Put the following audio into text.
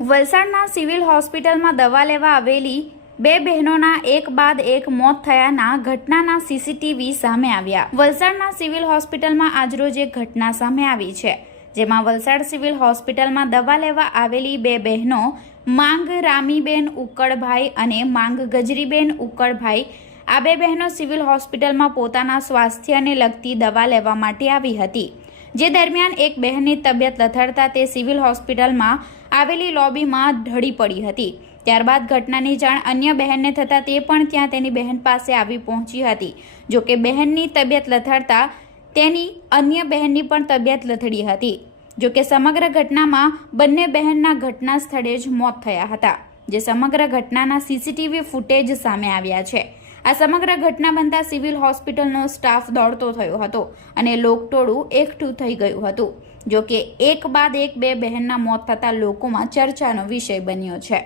વલસાડના સિવિલ હોસ્પિટલમાં દવા લેવા આવેલી બે બહેનોના એક બાદ એક મોત થયાના ઘટનાના સીસીટીવી સામે આવ્યા. વલસાડના સિવિલ હોસ્પિટલમાં આજરોજ એક ઘટના સામે આવી છે, જેમાં વલસાડ સિવિલ હોસ્પિટલમાં દવા લેવા આવેલી બે બહેનો માંગ રામીબેન ઉકળભાઈ અને માંગ ગજરીબેન ઉકળભાઈ, આ બે બહેનો સિવિલ હોસ્પિટલમાં પોતાના સ્વાસ્થ્યને લગતી દવા લેવા માટે આવી હતી. જે દરમિયાન એક બહેનની તબિયત લથડતા તે સિવિલ હોસ્પિટલમાં આવેલી લોબીમાં ઢળી પડી હતી. ત્યારબાદ ઘટનાની જાણ અન્ય બહેનને થતાં તે પણ ત્યાં તેની બહેન પાસે આવી પહોંચી હતી. જોકે બહેનની તબિયત લથડતા તેની અન્ય બહેનની પણ તબિયત લથડી હતી. જોકે સમગ્ર ઘટનામાં બંને બહેનના ઘટના સ્થળે જ મોત થયા હતા, જે સમગ્ર ઘટનાના સીસીટીવી ફૂટેજ સામે આવ્યા છે. આ સમગ્ર ઘટના બનતા સિવિલ હોસ્પિટલનો સ્ટાફ દોડતો થયો હતો અને લોકટોળું એકઠું થઈ ગયું હતું જો કે એક બાદ એક બે બહેનના મોત થતા લોકોમાં ચર્ચાનો વિષય બન્યો છે.